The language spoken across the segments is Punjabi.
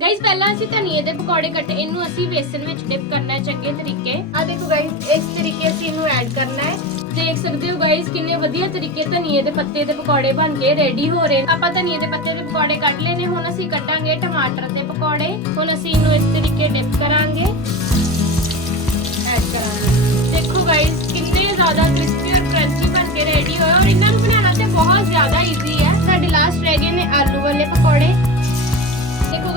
ਗਾਇਸ ਪਹਿਲਾਂ ਅਸੀਂ ਧਨੀਏ ਦੇ ਪਕੌੜੇ ਕੱਟੇ ਇਹਨੂੰ ਅਸੀਂ ਬੇਸਨ ਵਿੱਚ ਡਿਪ ਕਰਨਾ ਹੈ ਚੰਗੇ ਤਰੀਕੇ। ਆ ਦੇਖੋ ਗਾਇਸ ਇਸ ਤਰੀਕੇ ਅਸੀਂ ਇਹਨੂੰ ਐਡ ਕਰਨਾ ਹੈ। ਦੇਖ ਸਕਦੇ ਹੋ ਗਾਇਸ ਕਿੰਨੇ ਵਧੀਆ ਤਰੀਕੇ ਧਨੀਏ ਦੇ ਪੱਤੇ ਦੇ ਪਕੌੜੇ ਬਣ ਕੇ ਰੈਡੀ ਹੋ ਰਹੇ ਨੇ। ਆਪਾਂ ਧਨੀਏ ਦੇ ਪੱਤੇ ਦੇ ਪਕੌੜੇ ਕੱਢ ਲਏ ਨੇ ਹੁਣ ਅਸੀਂ ਕੱਟਾਂਗੇ ਟਮਾਟਰ ਦੇ ਪਕੌੜੇ। ਹੁਣ ਅਸੀਂ ਇਹਨੂੰ ਇਸ ਤਰੀਕੇ ਡਿਪ ਕਰਾਂਗੇ। ਐਡ ਕਰਾਂਗੇ। ਦੇਖੋ ਗਾਇਸ ਕਿੰਨੇ ਜ਼ਿਆਦਾ ਕ੍ਰਿਸਪੀ ਔਰ ਕਰੰਚੀ ਬਣ ਕੇ ਰੈਡੀ ਹੋਏ ਔਰ ਇਹਨਾਂ ਨੂੰ ਬਣਾਉਣਾ ਤੇ ਬਹੁਤ ਜ਼ਿਆਦਾ ਈਜ਼ੀ ਹੈ। ਸਾਡੇ ਲਾਸਟ ਰਹਿ ਗਏ ਨੇ ਆਲੂ ਵਾਲੇ ਪਕੌੜੇ।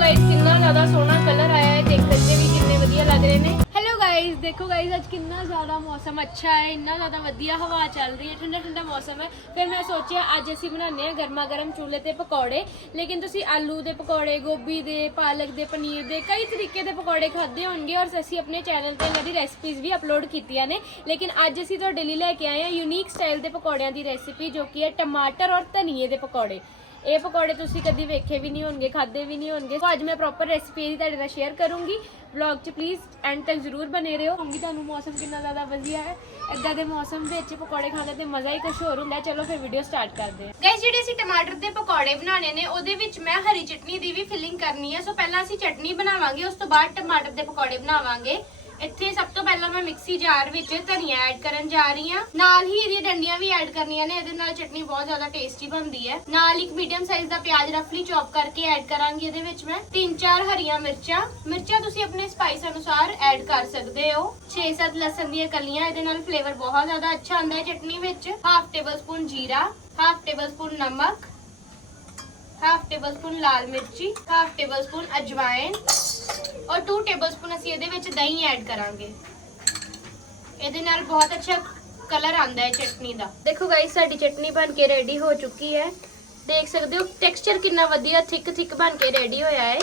ਗਾਇਸ ਕਿੰਨਾ ਜ਼ਿਆਦਾ ਸੋਹਣਾ ਕਲਰ ਆਇਆ ਹੈ, ਦੇਖ ਸਕਦੇ ਵੀ ਕਿੰਨੇ ਵਧੀਆ ਲੱਗ ਰਹੇ ਨੇ। ਹੈਲੋ ਗਾਇਸ ਦੇਖੋ ਗਾਇਸ ਅੱਜ ਕਿੰਨਾ ਜ਼ਿਆਦਾ ਮੌਸਮ ਅੱਛਾ ਹੈ, ਇੰਨਾ ਜ਼ਿਆਦਾ ਵਧੀਆ ਹਵਾ ਚੱਲ ਰਹੀ ਹੈ, ਠੰਡਾ ਠੰਡਾ ਮੌਸਮ ਹੈ। ਫਿਰ ਮੈਂ ਸੋਚਿਆ ਅੱਜ ਅਸੀਂ ਬਣਾਉਂਦੇ ਹਾਂ ਗਰਮਾ ਗਰਮ ਚੁੱਲ੍ਹੇ ਤੇ ਪਕੌੜੇ। ਲੇਕਿਨ ਤੁਸੀਂ ਆਲੂ ਦੇ ਪਕੌੜੇ, ਗੋਭੀ ਦੇ, ਪਾਲਕ ਦੇ, ਪਨੀਰ ਦੇ ਕਈ ਤਰੀਕੇ ਦੇ ਪਕੌੜੇ ਖਾਦੇ ਹੋਣਗੇ ਔਰ ਅਸੀਂ ਆਪਣੇ ਚੈਨਲ ਤੇ ਇਹਨਾਂ ਦੀ ਰੈਸਪੀਜ਼ ਵੀ ਅਪਲੋਡ ਕੀਤੀਆਂ ਨੇ। ਲੇਕਿਨ ਅੱਜ ਅਸੀਂ ਤੁਹਾਡੇ ਲਈ ਲੈ ਕੇ ਆਏ ਹਾਂ ਯੂਨੀਕ ਸਟਾਈਲ ਦੇ ਪਕੌੜਿਆਂ ਦੀ ਰੈਸਿਪੀ ਜੋ ਕਿ ਹੈ ਟਮਾਟਰ ਔਰ ਧਨੀਏ ਦੇ ਪਕੌੜੇ। ਇਹ ਪਕੌੜੇ ਤੁਸੀਂ ਕਦੀ ਵੇਖੇ ਵੀ ਨਹੀਂ ਹੋਣਗੇ ਖਾਦੇ ਵੀ ਨਹੀਂ ਹੋਣਗੇ। ਸੋ ਅੱਜ ਮੈਂ ਪ੍ਰੋਪਰ ਰੈਸਪੀ ਇਹਦੀ ਤੁਹਾਡੇ ਨਾਲ ਸ਼ੇਅਰ ਕਰੂੰਗੀ। ਵਲੌਗ 'ਚ ਪਲੀਜ਼ ਐਂਡ ਤੱਕ ਜ਼ਰੂਰ ਬਨੇ ਰਹੋ। ਹੋਂਗੀ ਤੁਹਾਨੂੰ ਮੌਸਮ ਕਿੰਨਾ ਜ਼ਿਆਦਾ ਵਧੀਆ ਹੈ। ਇਦਾਂ ਦੇ ਮੌਸਮ ਵਿੱਚ ਪਕੌੜੇ ਖਾਣ ਦਾ ਤੇ ਮਜ਼ਾ ਹੀ ਕੁਝ ਹੋਰ ਹੁੰਦਾ। ਚਲੋ ਫਿਰ ਵੀਡੀਓ ਸਟਾਰਟ ਕਰਦੇ ਹਾਂ। ਗਾਇਸ ਜਿਹੜੇ ਅਸੀਂ ਟਮਾਟਰ ਦੇ ਪਕੌੜੇ ਬਣਾਉਣੇ ਨੇ, ਉਹਦੇ ਵਿੱਚ ਮੈਂ ਹਰੀ ਚਟਨੀ ਦੀ ਵੀ ਫਿਲਿੰਗ ਕਰਨੀ ਹੈ। ਸੋ ਪਹਿਲਾਂ ਅਸੀਂ ਚਟਨੀ ਬਣਾਵਾਂਗੇ, ਉਸ ਤੋਂ ਬਾਅਦ ਟਮਾਟਰ ਦੇ ਪਕੌੜੇ ਬਣਾਵਾਂਗੇ। ਇੱਥੇ ਸਭ ਤੋਂ ਪਹਿਲਾਂ ਮੈਂ ਮਿਕਸੀ ਜਾਰ ਵਿੱਚ ਧਨੀਆ ਐਡ ਕਰਨ ਜਾ ਰਹੀ ਹਾਂ। ਨਾਲ ਹੀ ਇਹਦੀਆਂ ਡੰਡੀਆਂ ਵੀ ਐਡ ਕਰਨੀਆਂ ਨੇ, ਇਹਦੇ ਨਾਲ ਚਟਨੀ ਬਹੁਤ ਜ਼ਿਆਦਾ ਟੇਸਟੀ ਬਣਦੀ ਹੈ। ਨਾਲ ਇੱਕ ਮੀਡੀਅਮ ਸਾਈਜ਼ ਦਾ ਪਿਆਜ਼ ਰਫਲੀ ਚੌਪ ਕਰਕੇ ਐਡ ਕਰਾਂਗੀ ਇਹਦੇ ਵਿੱਚ ਮੈਂ। ਤਿੰਨ ਚਾਰ ਹਰੀਆਂ ਮਿਰਚਾਂ। ਮਿਰਚਾਂ ਤੁਸੀਂ ਆਪਣੇ ਸਪਾਈਸ ਅਨੁਸਾਰ ਐਡ ਕਰ ਸਕਦੇ ਹੋ। 6-7 ਲਸਣ ਦੀਆਂ ਕਲੀਆਂ, ਇਹਦੇ ਨਾਲ ਫਲੇਵਰ ਬਹੁਤ ਜ਼ਿਆਦਾ ਅੱਛਾ ਆਉਂਦਾ ਹੈ ਚਟਨੀ ਵਿੱਚ। ਹਾਫ ਟੇਬਲ ਸਪੂਨ ਜੀਰਾ ਹਾਫ ਟੇਬਲ ਸਪੂਨ ਨਮਕ ਹਾਫ ਟੇਬਲ ਸਪੂਨ ਲਾਲ ਮਿਰਚੀ ਹਾਫ ਟੇਬਲ ਸਪੂਨ ਅਜਵਾਇਨ ਔਰ 2 ਟੇਬਲਸਪੂਨ ਅਸੀਂ ਇਹਦੇ ਵਿੱਚ ਦਹੀਂ ਐਡ ਕਰਾਂਗੇ। ਇਹਦੇ ਨਾਲ ਬਹੁਤ ਅੱਛਾ ਕਲਰ ਆਂਦਾ ਹੈ ਚਟਨੀ ਦਾ। ਦੇਖੋ ਗਾਇਸ ਸਾਡੀ ਚਟਨੀ ਬਣ ਕੇ ਰੈਡੀ ਹੋ ਚੁੱਕੀ ਹੈ। ਦੇਖ ਸਕਦੇ ਹੋ ਟੈਕਸਚਰ ਕਿੰਨਾ ਵਧੀਆ, ਥਿਕ ਥਿਕ ਬਣ ਕੇ ਰੈਡੀ ਹੋਇਆ ਹੈ।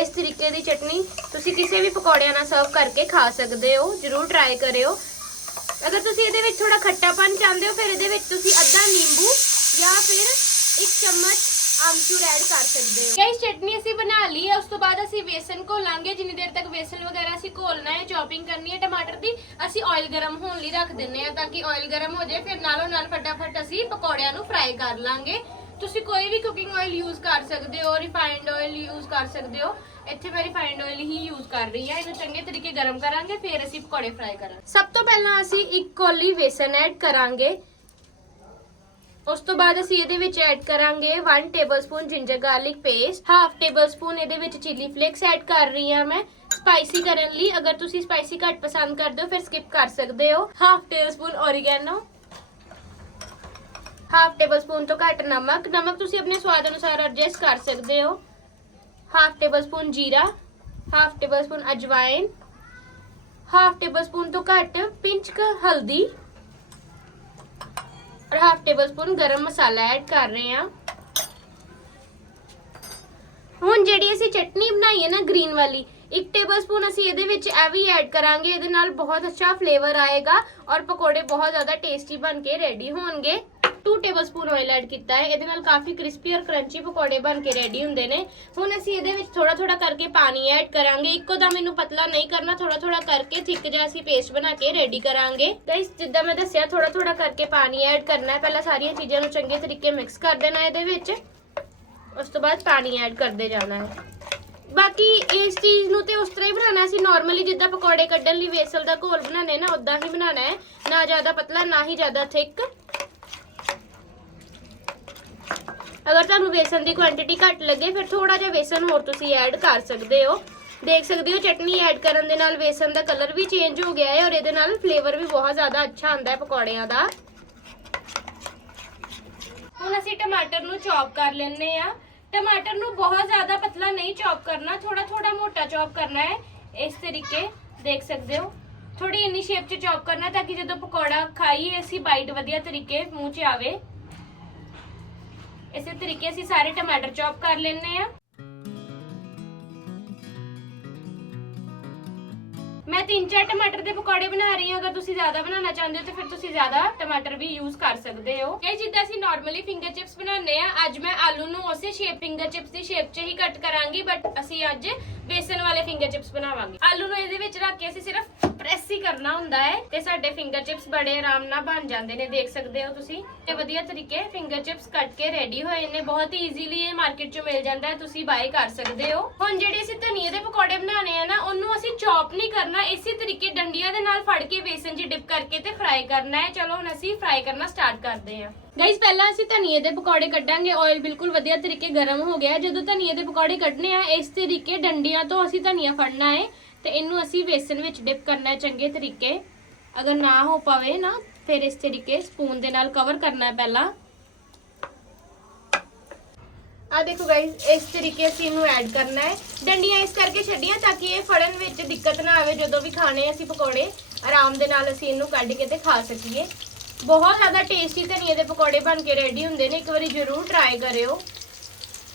ਇਸ ਤਰੀਕੇ ਦੀ ਚਟਨੀ ਤੁਸੀਂ ਕਿਸੇ ਵੀ ਪਕੌੜਿਆਂ ਨਾਲ ਸਰਵ ਕਰਕੇ ਖਾ ਸਕਦੇ ਹੋ। ਜਰੂਰ ਟਰਾਈ ਕਰਿਓ। ਅਗਰ ਤੁਸੀਂ ਇਹਦੇ ਵਿੱਚ ਥੋੜਾ ਖੱਟਾਪਨ ਚਾਹੁੰਦੇ ਹੋ, ਫਿਰ ਇਹਦੇ ਵਿੱਚ ਤੁਸੀਂ ਅੱਧਾ ਨਿੰਬੂ ਜਾਂ ਫਿਰ ਇੱਕ ਚਮਚ ਆਮਚੂਰ ਐਡ ਕਰ ਸਕਦੇ ਹੋ। ਗਾਇਸ ਚਟਨੀ ਅਸੀਂ ਬਣਾ ਲਈ ਹੈ, ਉਸ ਤੋਂ ਬਾਅਦ ਅਸੀਂ ਵੇਸਨ ਘੋਲਾਂਗੇ। ਜਿੰਨੀ ਦੇਰ ਤੱਕ ਵੇਸਨ ਵਗੈਰਾ ਅਸੀਂ ਘੋਲਣਾ ਹੈ ਚੌਪਿੰਗ ਕਰਨੀ ਹੈ ਟਮਾਟਰ ਦੀ, ਅਸੀਂ ਆਇਲ ਗਰਮ ਹੋਣ ਲਈ ਰੱਖ ਦਿੰਨੇ ਆ ਤਾਂ ਕਿ ਆਇਲ ਗਰਮ ਹੋ ਜਾਏ, ਫਿਰ ਨਾਲੋਂ ਨਾਲ ਫਟਾਫਟ ਅਸੀਂ ਪਕੌੜਿਆਂ ਨੂੰ ਫਰਾਈ ਕਰ ਲਾਂਗੇ। ਤੁਸੀਂ ਕੋਈ ਵੀ ਕੁਕਿੰਗ ਆਇਲ ਯੂਜ਼ ਕਰ ਸਕਦੇ ਹੋ ਰਿਫਾਈਨਡ ਆਇਲ ਯੂਜ਼ ਕਰ ਸਕਦੇ ਹੋ। ਇੱਥੇ ਮੈਂ ਰਿਫਾਈਨਡ ਆਇਲ ਹੀ ਯੂਜ਼ ਕਰ ਰਹੀ ਹਾਂ, ਇਹਨੂੰ ਚੰਗੇ ਤਰੀਕੇ ਗਰਮ ਕਰਾਂਗੇ, ਫਿਰ ਅਸੀਂ ਪਕੌੜੇ ਫਰਾਈ ਕਰਾਂਗੇ। ਸਭ ਤੋਂ ਪਹਿਲਾਂ ਅਸੀਂ ਇੱਕ ਕੋਲੀ ਵੇਸਨ ਐਡ ਕਰਾਂਗੇ। ਉਸ ਤੋਂ ਬਾਅਦ ਅਸੀਂ ਇਹਦੇ ਵਿੱਚ ਐਡ ਕਰਾਂਗੇ 1 tablespoon ginger garlic paste half tablespoon ਇਹਦੇ ਵਿੱਚ ਚਿੱਲੀ ਫਲੇਕਸ ਐਡ ਕਰ ਰਹੀ ਹਾਂ ਮੈਂ। ਸਪਾਈਸੀ ਕਰਨ ਲਈ ਅਗਰ ਤੁਸੀਂ ਸਪਾਈਸੀ ਘੱਟ ਪਸੰਦ ਕਰਦੇ ਹੋ, ਫਿਰ ਸਕਿਪ ਕਰ ਸਕਦੇ ਹੋ। Half tablespoon oregano half tablespoon ਤੋਂ ਘੱਟ ਨਮਕ। ਨਮਕ ਤੁਸੀਂ ਆਪਣੇ ਸਵਾਦ ਅਨੁਸਾਰ ਐਡਜਸਟ ਕਰ ਸਕਦੇ ਹੋ। ਹਾਫ ਟੇਬਲਸਪੂਨ ਜੀਰਾ ਹਾਫ ਟੇਬਲਸਪੂਨ ਅਜਵਾਇਨ ਹਾਫ ਟੇਬਲਸਪੂਨ ਤੋਂ ਘੱਟ ਪਿੰਚ ਕੁ ਹਲਦੀ ਔਰ ਹਾਫ ਟੇਬਲਸਪੂਨ ਗਰਮ ਮਸਾਲਾ ਐਡ ਕਰ ਰਹੇ ਹਾਂ ਹੁਣ ਜਿਹੜੀ ਅਸੀਂ ਚਟਨੀ ਬਣਾਈ ਹੈ ਨਾ ਗ੍ਰੀਨ ਵਾਲੀ ਇੱਕ ਟੇਬਲਸਪੂਨ ਅਸੀਂ ਇਹਦੇ ਵਿੱਚ ਇਹ ਵੀ ਐਡ ਕਰਾਂਗੇ ਇਹਦੇ ਨਾਲ ਬਹੁਤ ਅੱਛਾ ਫਲੇਵਰ ਆਏਗਾ ਔਰ ਪਕੌੜੇ ਬਹੁਤ ਜ਼ਿਆਦਾ ਟੇਸਟੀ ਬਣ ਕੇ ਰੈਡੀ ਹੋਣਗੇ 2 ਟੇਬਲਸਪੂਨ ਆਇਲ ਐਡ ਕੀਤਾ ਹੈ। ਇਹਦੇ ਨਾਲ ਕਾਫੀ ਕ੍ਰਿਸਪੀ ਔਰ ਕਰੰਚੀ ਪਕੌੜੇ ਬਣ ਕੇ ਰੈਡੀ ਹੁੰਦੇ ਨੇ। ਹੁਣ ਅਸੀਂ ਇਹਦੇ ਵਿੱਚ ਥੋੜਾ ਥੋੜਾ ਕਰਕੇ ਪਾਣੀ ਐਡ ਕਰਾਂਗੇ। ਇੱਕੋ ਦਮ ਇਹਨੂੰ ਪਤਲਾ ਨਹੀਂ ਕਰਨਾ ਥੋੜਾ ਥੋੜਾ ਕਰਕੇ ਥਿੱਕ ਜਿਹਾ ਅਸੀਂ ਪੇਸਟ ਬਣਾ ਕੇ ਰੈਡੀ ਕਰਾਂਗੇ। ਗਾਇਸ, ਜਿੱਦਾਂ ਮੈਂ ਦੱਸਿਆ ਥੋੜਾ ਥੋੜਾ ਕਰਕੇ ਪਾਣੀ ਐਡ ਕਰਨਾ ਹੈ। ਪਹਿਲਾਂ ਸਾਰੀਆਂ ਚੀਜ਼ਾਂ ਨੂੰ ਚੰਗੇ ਤਰੀਕੇ ਮਿਕਸ ਕਰ ਦੇਣਾ ਇਹਦੇ ਵਿੱਚ। ਉਸ ਤੋਂ ਬਾਅਦ ਪਾਣੀ ਐਡ ਕਰਦੇ ਜਾਣਾ ਹੈ। ਬਾਕੀ ਇਸ ਚੀਜ਼ ਨੂੰ ਤੇ ਉਸ ਤਰ੍ਹਾਂ ਹੀ ਬਣਾਉਣਾ ਸੀ ਨਾਰਮਲੀ ਜਿੱਦਾਂ ਪਕੌੜੇ ਕੱਢਣ ਲਈ ਵੇਸਲ ਦਾ ਘੋਲ ਬਣਾਉਂਦੇ ਨਾ ਉਦਾਂ ਹੀ ਬਣਾਉਣਾ ਹੈ। ਨਾ ਜ਼ਿਆਦਾ ਪਤਲਾ, ਨਾ ਹੀ ਜ਼ਿਆਦਾ ਥਿਕ। ਅਗਰ ਤੁਹਾਨੂੰ ਵੇਸਣ ਦੀ ਕੁਆਂਟੀਟੀ ਘੱਟ ਲੱਗੇ, ਫਿਰ ਥੋੜਾ ਜਿਹਾ ਵੇਸਣ ਹੋਰ ਤੁਸੀਂ ਐਡ ਕਰ ਸਕਦੇ ਹੋ। ਦੇਖ ਸਕਦੇ ਹੋ ਚਟਨੀ ਐਡ ਕਰਨ ਦੇ ਨਾਲ ਵੇਸਣ ਦਾ ਕਲਰ ਵੀ ਚੇਂਜ ਹੋ ਗਿਆ ਹੈ ਔਰ ਇਹਦੇ ਨਾਲ ਫਲੇਵਰ ਵੀ ਬਹੁਤ ਜ਼ਿਆਦਾ ਅੱਛਾ ਆਉਂਦਾ ਹੈ ਪਕੌੜਿਆਂ ਦਾ। ਹੁਣ ਅਸੀਂ ਟਮਾਟਰ ਨੂੰ ਚੌਪ ਕਰ ਲੈਣੇ ਆ ਟਮਾਟਰ ਨੂੰ ਬਹੁਤ ਜ਼ਿਆਦਾ ਪਤਲਾ ਨਹੀਂ ਚੌਪ ਕਰਨਾ ਥੋੜਾ ਥੋੜਾ ਮੋਟਾ ਚੌਪ ਕਰਨਾ ਹੈ। ਇਸ ਤਰੀਕੇ ਦੇਖ ਸਕਦੇ ਹੋ। ਥੋੜੀ ਇੰਨੀ ਸ਼ੇਪ 'ਚ ਚੌਪ ਕਰਨਾ ਤਾਂ ਕਿ ਜਦੋਂ ਪਕੌੜਾ ਖਾਈਏ, ਅਸੀਂ ਬਾਈਟ ਵਧੀਆ ਤਰੀਕੇ ਮੂੰਹ 'ਚ ਆਵੇ। ਇਸੇ ਤਰੀਕੇ ਅਸੀਂ ਸਾਰੇ ਟਮਾਟਰ ਚੌਪ ਕਰ ਲੈਣੇ ਆ ਮੈਂ ਤਿੰਨ ਚਾਰ ਟਮਾਟਰ ਦੇ ਪਕੌੜੇ ਬਣਾ ਰਹੀ ਹਾਂ। ਅਗਰ ਤੁਸੀਂ ਜ਼ਿਆਦਾ ਬਣਾਉਣਾ ਚਾਹੁੰਦੇ ਹੋ ਤਾਂ ਫਿਰ ਤੁਸੀਂ ਜ਼ਿਆਦਾ ਟਮਾਟਰ ਵੀ ਯੂਜ਼ ਕਰ ਸਕਦੇ ਹੋ। ਇਹ ਜਿੱਦਾਂ ਅਸੀਂ ਨਾਰਮਲੀ ਫਿੰਗਰ ਚਿਪਸ ਬਣਾਉਂਦੇ ਆ ਅੱਜ ਮੈਂ ਆਲੂ ਨੂੰ ਉਸੇ ਸ਼ੇਪ ਫਿੰਗਰ ਚਿਪਸ ਦੀ ਸ਼ੇਪ 'ਚ ਹੀ ਕੱਟ ਕਰਾਂਗੀ ਬਟ ਅਸੀਂ ਅੱਜ ਬੇਸਨ ਵਾਲੇ ਫਿੰਗਰ ਚਿਪਸ ਬਣਾਵਾਂਗੇ। ਆਲੂ ਨੂੰ ਇਹਦੇ ਵਿੱਚ ਰੱਖ ਕੇ ਅਸੀਂ ਸਿਰਫ ਕਰਨਾ ਹੁੰਦਾ ਹੈ ਤੇ ਸਾਡੇ ਫਿੰਗਰ ਚਿਪਸ ਬੜੇ ਆਰਾਮ ਨਾਲ ਬਣ ਜਾਂਦੇ ਨੇ, ਦੇਖ ਸਕਦੇ ਹੋ ਤੁਸੀਂ। ਤੇ ਵਧੀਆ ਤਰੀਕੇ ਫਿੰਗਰ ਚਿਪਸ ਕੱਟ ਕੇ ਰੈਡੀ ਹੋਏ ਨੇ, ਬਹੁਤ ਈਜ਼ੀਲੀ ਇਹ ਮਾਰਕੀਟ 'ਚੋਂ ਮਿਲ ਜਾਂਦਾ ਹੈ, ਤੁਸੀਂ ਬਾਈ ਕਰ ਸਕਦੇ ਹੋ। ਹੁਣ ਜਿਹੜੇ ਅਸੀਂ ਧਨੀਏ ਦੇ ਪਕੌੜੇ ਬਣਾਉਣੇ ਆ ਨਾ, ਉਹਨੂੰ ਅਸੀਂ ਚੌਪ ਨਹੀਂ ਕਰਨਾ, ਇਸੇ ਤਰੀਕੇ ਡੰਡੀਆਂ ਦੇ ਨਾਲ ਫੜ ਕੇ ਬੇਸਨ 'ਚ ਡਿਪ ਕਰਕੇ ਤੇ ਫਰਾਈ ਕਰਨਾ ਹੈ। ਚਲੋ ਹੁਣ ਅਸੀਂ ਫਰਾਈ ਕਰਨਾ ਸਟਾਰਟ ਕਰਦੇ ਹਾਂ। ਗਾਇਸ ਪਹਿਲਾਂ ਅਸੀਂ ਧਨੀਏ ਦੇ ਪਕੌੜੇ ਕੱਢਾਂਗੇ ਆਇਲ ਬਿਲਕੁਲ ਵਧੀਆ ਤਰੀਕੇ ਗਰਮ ਹੋ ਗਿਆ ਜਦੋਂ ਧਨੀਏ ਦੇ ਪਕੌੜੇ ਕੱਢਨੇ ਆ, ਇਸ ਤਰੀਕੇ ਡੰਡੀਆਂ ਤੋਂ ਅਸੀਂ ਧਨੀਆ ਫੜਨਾ ਹੈ। ਤੇ ਇਹਨੂੰ ਅਸੀਂ ਬੇਸਨ ਵਿੱਚ ਡਿਪ ਕਰਨਾ ਚੰਗੇ ਤਰੀਕੇ। ਅਗਰ ਨਾ ਹੋ ਪਾਵੇ ਨਾ, ਫਿਰ ਇਸ ਤਰੀਕੇ ਸਪੂਨ ਦੇ ਨਾਲ ਕਵਰ ਕਰਨਾ ਪਹਿਲਾਂ। ਆ ਦੇਖੋ ਗਾਇਸ ਇਸ ਤਰੀਕੇ ਅਸੀਂ ਇਹਨੂੰ ਐਡ ਕਰਨਾ ਹੈ। ਡੰਡੀਆਂ ਇਸ ਕਰਕੇ ਛੱਡੀਆਂ ਤਾਂ ਕਿ ਇਹ ਫੜਨ ਵਿੱਚ ਦਿੱਕਤ ਨਾ ਆਵੇ ਜਦੋਂ ਵੀ ਖਾਣੇ ਅਸੀਂ ਪਕੌੜੇ। ਆਰਾਮ ਦੇ ਨਾਲ ਅਸੀਂ ਇਹਨੂੰ ਕੱਢ ਕੇ ਤੇ ਖਾ ਸਕੀਏ। ਬਹੁਤ ਜ਼ਿਆਦਾ ਟੇਸਟੀ ਧਨੀਏ ਦੇ ਪਕੌੜੇ ਬਣ ਕੇ ਰੈਡੀ ਹੁੰਦੇ ਨੇ, ਇੱਕ ਵਾਰੀ ਜ਼ਰੂਰ ਟਰਾਈ ਕਰਿਓ।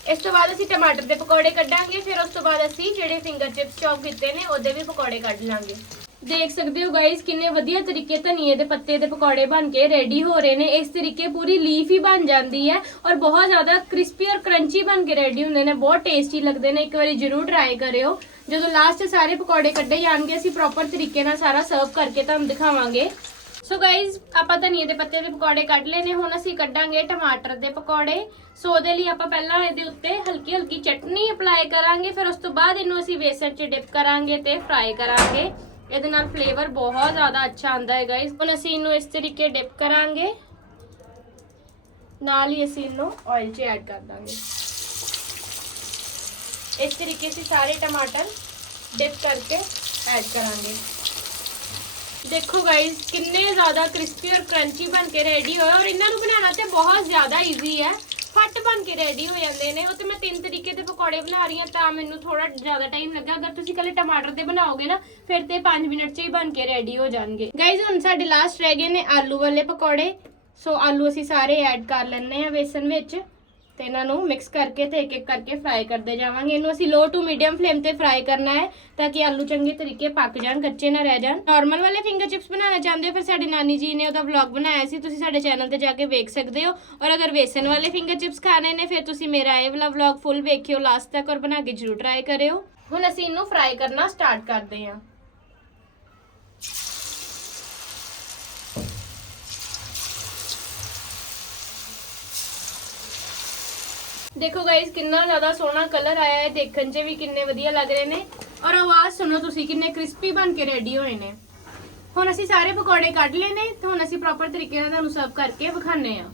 ਇਸ ਤੋਂ ਬਾਅਦ ਅਸੀਂ ਟਮਾਟਰ ਦੇ ਪਕੌੜੇ ਕੱਢਾਂਗੇ, ਫਿਰ ਉਸ ਤੋਂ ਬਾਅਦ ਅਸੀਂ ਜਿਹੜੇ ਫਿੰਗਰ ਚਿਪਸ ਚੌਪ ਕੀਤੇ ਨੇ, ਉਹਦੇ ਵੀ ਪਕੌੜੇ ਕੱਢ ਲਾਂਗੇ। ਦੇਖ ਸਕਦੇ ਹੋ ਗਾਇਸ ਕਿੰਨੇ ਵਧੀਆ ਤਰੀਕੇ ਧਨੀਏ ਦੇ ਪੱਤੇ ਦੇ ਪਕੌੜੇ ਬਣ ਕੇ ਰੈਡੀ ਹੋ ਰਹੇ ਨੇ। ਇਸ ਤਰੀਕੇ ਪੂਰੀ ਲੀਫ ਹੀ ਬਣ ਜਾਂਦੀ ਹੈ ਔਰ ਬਹੁਤ ਜ਼ਿਆਦਾ ਕ੍ਰਿਸਪੀ ਔਰ ਕਰੰਚੀ ਬਣ ਕੇ ਰੈਡੀ ਹੁੰਦੇ ਨੇ। ਬਹੁਤ ਟੇਸਟੀ ਲੱਗਦੇ ਨੇ, ਇੱਕ ਵਾਰੀ ਜ਼ਰੂਰ ਟਰਾਈ ਕਰਿਓ। ਜਦੋਂ ਲਾਸਟ ਸਾਰੇ ਪਕੌੜੇ ਕੱਢੇ ਜਾਣਗੇ, ਅਸੀਂ ਪ੍ਰੋਪਰ ਤਰੀਕੇ ਨਾਲ ਸਾਰਾ ਸਰਵ ਕਰਕੇ ਤੁਹਾਨੂੰ ਦਿਖਾਵਾਂਗੇ। ਸੋ ਗਾਇਜ਼ ਆਪਾਂ ਧਨੀਏ ਦੇ ਪੱਤੇ ਦੇ ਪਕੌੜੇ ਕੱਢ ਲਏ ਨੇ, ਹੁਣ ਅਸੀਂ ਕੱਢਾਂਗੇ ਟਮਾਟਰ ਦੇ ਪਕੌੜੇ। ਸੋ ਉਹਦੇ ਲਈ ਆਪਾਂ ਪਹਿਲਾਂ ਇਹਦੇ ਉੱਤੇ ਹਲਕੀ ਹਲਕੀ ਚਟਨੀ ਅਪਲਾਈ ਕਰਾਂਗੇ, ਫਿਰ ਉਸ ਤੋਂ ਬਾਅਦ ਇਹਨੂੰ ਅਸੀਂ ਵੇਸਣ 'ਚ ਡਿਪ ਕਰਾਂਗੇ ਤੇ ਫਰਾਈ ਕਰਾਂਗੇ। ਇਹਦੇ ਨਾਲ ਫਲੇਵਰ ਬਹੁਤ ਜ਼ਿਆਦਾ ਅੱਛਾ ਆਉਂਦਾ ਹੈ ਗਾਇਜ਼ ਹੁਣ ਅਸੀਂ ਇਹਨੂੰ ਇਸ ਤਰੀਕੇ ਡਿਪ ਕਰਾਂਗੇ। ਨਾਲ ਹੀ ਅਸੀਂ ਇਹਨੂੰ ਆਇਲ 'ਚ ਐਡ ਕਰ ਦਾਂਗੇ। ਇਸ ਤਰੀਕੇ ਅਸੀਂ ਸਾਰੇ ਟਮਾਟਰ ਡਿਪ ਕਰਕੇ ਐਡ ਕਰਾਂਗੇ। ਦੇਖੋ ਗਾਇਸ ਕਿੰਨੇ ਜ਼ਿਆਦਾ ਕ੍ਰਿਸਪੀ ਔਰ ਕਰੰਚੀ ਬਣ ਕੇ ਰੈਡੀ ਹੋਏ ਔਰ ਇਹਨਾਂ ਨੂੰ ਬਣਾਉਣਾ ਤੇ ਬਹੁਤ ਜ਼ਿਆਦਾ ਈਜ਼ੀ ਹੈ। ਫੱਟ ਬਣ ਕੇ ਰੈਡੀ ਹੋ ਜਾਂਦੇ ਨੇ। ਉਹ ਤੇ ਮੈਂ ਤਿੰਨ ਤਰੀਕੇ ਦੇ ਪਕੌੜੇ ਬਣਾ ਰਹੀ ਹਾਂ ਤਾਂ ਮੈਨੂੰ ਥੋੜਾ ਜ਼ਿਆਦਾ ਟਾਈਮ ਲੱਗਾ। ਅਗਰ ਤੁਸੀਂ ਕੱਲੇ ਟਮਾਟਰ ਦੇ ਬਣਾਓਗੇ ਨਾ, ਫਿਰ ਤੇ 5 ਮਿੰਟ 'ਚ ਹੀ ਬਣ ਕੇ ਰੈਡੀ ਹੋ ਜਾਣਗੇ। ਗਾਇਸ ਹੁਣ ਸਾਡੇ ਲਾਸਟ ਰਹਿ ਗਏ ਨੇ ਆਲੂ ਵਾਲੇ ਪਕੌੜੇ। ਸੋ ਆਲੂ ਅਸੀਂ ਸਾਰੇ ਐਡ ਕਰ ਲੈਣੇ ਆ ਬੇਸਨ ਵਿੱਚ। ਤੇ ਇਹਨਾਂ ਨੂੰ ਮਿਕਸ ਕਰਕੇ ਤੇ ਇੱਕ ਇੱਕ ਕਰਕੇ ਫਰਾਈ ਕਰਦੇ ਜਾਵਾਂਗੇ। ਇਹਨੂੰ ਅਸੀਂ ਲੋ ਟੂ ਮੀਡੀਅਮ ਫਲੇਮ ਤੇ ਫਰਾਈ ਕਰਨਾ ਹੈ ਤਾਂ ਕਿ ਆਲੂ ਚੰਗੇ ਤਰੀਕੇ ਪੱਕ ਜਾਣ, ਕੱਚੇ ਨਾ ਰਹਿ ਜਾਣ। ਨਾਰਮਲ ਵਾਲੇ ਫਿੰਗਰ ਚਿਪਸ ਬਣਾਉਣਾ ਚਾਹੁੰਦੇ ਹੋ ਫਿਰ ਸਾਡੇ ਨਾਨੀ ਜੀ ਨੇ ਉਹਦਾ ਵਲੌਗ ਬਣਾਇਆ ਸੀ। ਤੁਸੀਂ ਸਾਡੇ ਚੈਨਲ ਤੇ ਜਾ ਕੇ ਵੇਖ ਸਕਦੇ ਹੋ। ਔਰ ਅਗਰ ਵੇਸਨ ਵਾਲੇ ਫਿੰਗਰ ਚਿਪਸ ਖਾਣੇ ਨੇ ਫਿਰ ਤੁਸੀਂ ਮੇਰਾ ਇਹ ਵਾਲਾ ਵਲੌਗ ਫੁੱਲ ਵੇਖਿਓ ਲਾਸਟ ਤੱਕ ਔਰ ਬਣਾ ਕੇ ਜਰੂਰ ਟਰਾਈ ਕਰਿਓ। ਹੁਣ ਅਸੀਂ ਇਹਨੂੰ ਫਰਾਈ ਕਰਨਾ ਸਟਾਰਟ ਕਰਦੇ ਹਾਂ। ਦੇਖੋ ਗਾਇਸ ਕਿੰਨਾ ਜ਼ਿਆਦਾ ਸੋਹਣਾ ਕਲਰ ਆਇਆ ਹੈ, ਦੇਖਣ 'ਚ ਵੀ ਕਿੰਨੇ ਵਧੀਆ ਲੱਗ ਰਹੇ ਨੇ। ਔਰ ਆਵਾਜ਼ ਸੁਣੋ ਤੁਸੀਂ, ਕਿੰਨੇ ਕ੍ਰਿਸਪੀ ਬਣ ਕੇ ਰੈਡੀ ਹੋਏ ਨੇ। ਹੁਣ ਅਸੀਂ ਸਾਰੇ ਪਕੌੜੇ ਕੱਢ ਲਏ ਨੇ, ਤੇ ਹੁਣ ਅਸੀਂ ਪ੍ਰੋਪਰ ਤਰੀਕੇ ਨਾਲ ਤੁਹਾਨੂੰ ਸਰਵ ਕਰਕੇ ਵਿਖਾਣੇ ਆ